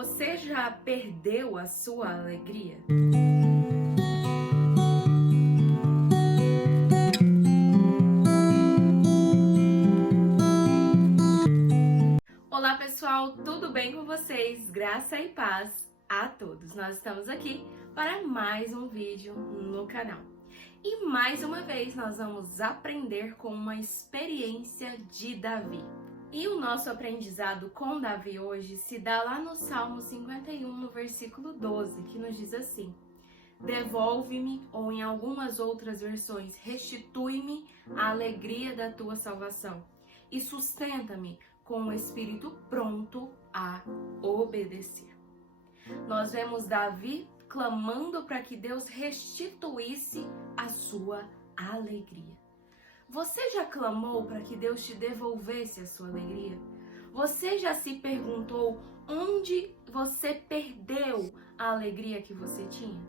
Você já perdeu a sua alegria? Olá pessoal, tudo bem com vocês? Graça e paz a todos. Nós estamos aqui para mais um vídeo no canal. E mais uma vez nós vamos aprender com uma experiência de Davi. E o nosso aprendizado com Davi hoje se dá lá no Salmo 51, no versículo 12, que nos diz assim: devolve-me, ou em algumas outras versões, restitui-me a alegria da tua salvação e sustenta-me com o espírito pronto a obedecer. Nós vemos Davi clamando para que Deus restituísse a sua alegria. Você já clamou para que Deus te devolvesse a sua alegria? Você já se perguntou onde você perdeu a alegria que você tinha?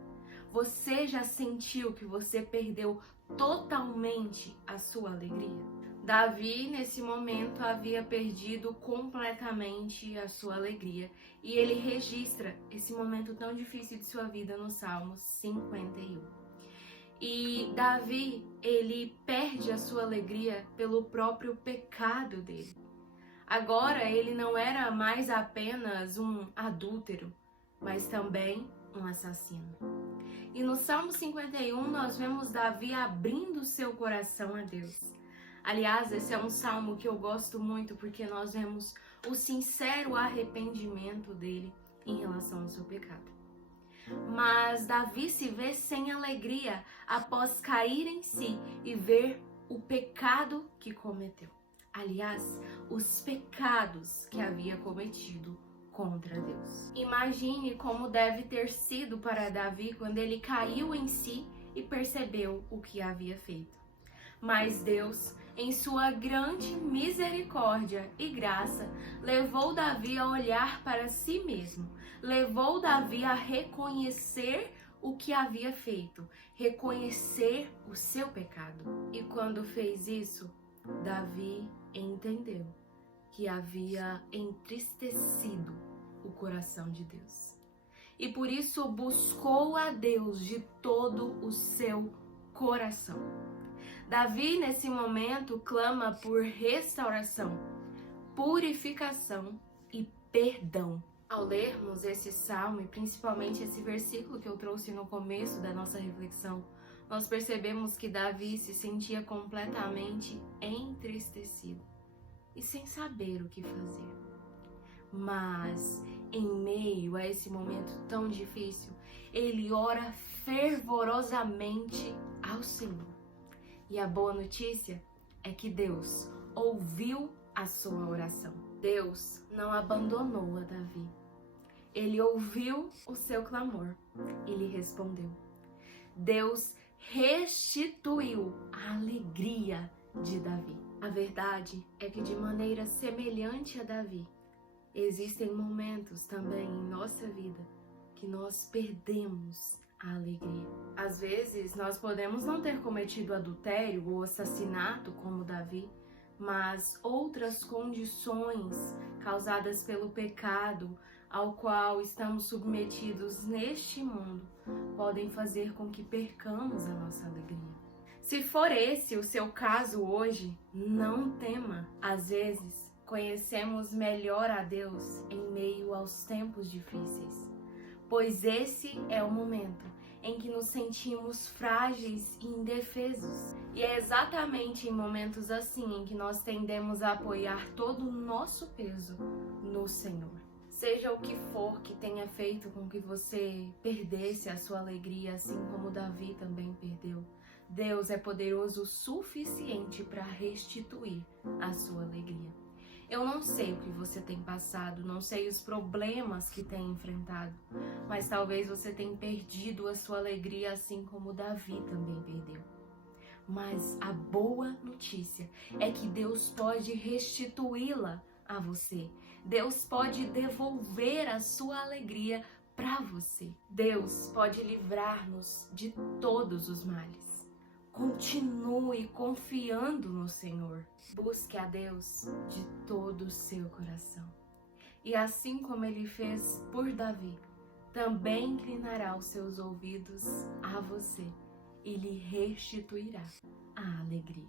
Você já sentiu que você perdeu totalmente a sua alegria? Davi, nesse momento, havia perdido completamente a sua alegria. E ele registra esse momento tão difícil de sua vida no Salmo 51. E Davi, ele perde a sua alegria pelo próprio pecado dele. Agora, ele não era mais apenas um adúltero, mas também um assassino. E no Salmo 51, nós vemos Davi abrindo seu coração a Deus. Aliás, esse é um salmo que eu gosto muito porque nós vemos o sincero arrependimento dele em relação ao seu pecado. Mas Davi se vê sem alegria após cair em si e ver o pecado que cometeu. Aliás, os pecados que havia cometido contra Deus. Imagine como deve ter sido para Davi quando ele caiu em si e percebeu o que havia feito. Mas Deus, em sua grande misericórdia e graça, levou Davi a olhar para si mesmo, levou Davi a reconhecer o que havia feito, reconhecer o seu pecado. E quando fez isso, Davi entendeu que havia entristecido o coração de Deus. E por isso buscou a Deus de todo o seu coração. Davi, nesse momento, clama por restauração, purificação e perdão. Ao lermos esse salmo, e principalmente esse versículo que eu trouxe no começo da nossa reflexão, nós percebemos que Davi se sentia completamente entristecido e sem saber o que fazer. Mas, em meio a esse momento tão difícil, ele ora fervorosamente ao Senhor. E a boa notícia é que Deus ouviu a sua oração. Deus não abandonou a Davi. Ele ouviu o seu clamor e lhe respondeu. Deus restituiu a alegria de Davi. A verdade é que, de maneira semelhante a Davi, existem momentos também em nossa vida que nós perdemos a alegria. Às vezes, nós podemos não ter cometido adultério ou assassinato como Davi, mas outras condições causadas pelo pecado ao qual estamos submetidos neste mundo podem fazer com que percamos a nossa alegria. Se for esse o seu caso hoje, não tema. Às vezes, conhecemos melhor a Deus em meio aos tempos difíceis, pois esse é o momento em que nos sentimos frágeis e indefesos. E é exatamente em momentos assim em que nós tendemos a apoiar todo o nosso peso no Senhor. Seja o que for que tenha feito com que você perdesse a sua alegria, assim como Davi também perdeu, Deus é poderoso o suficiente para restituir a sua alegria. Eu não sei o que você tem passado, não sei os problemas que tem enfrentado, mas talvez você tenha perdido a sua alegria assim como Davi também perdeu. Mas a boa notícia é que Deus pode restituí-la a você. Deus pode devolver a sua alegria para você. Deus pode livrar-nos de todos os males. Continue confiando no Senhor. Busque a Deus de todo o seu coração. E assim como ele fez por Davi, também inclinará os seus ouvidos a você e lhe restituirá a alegria.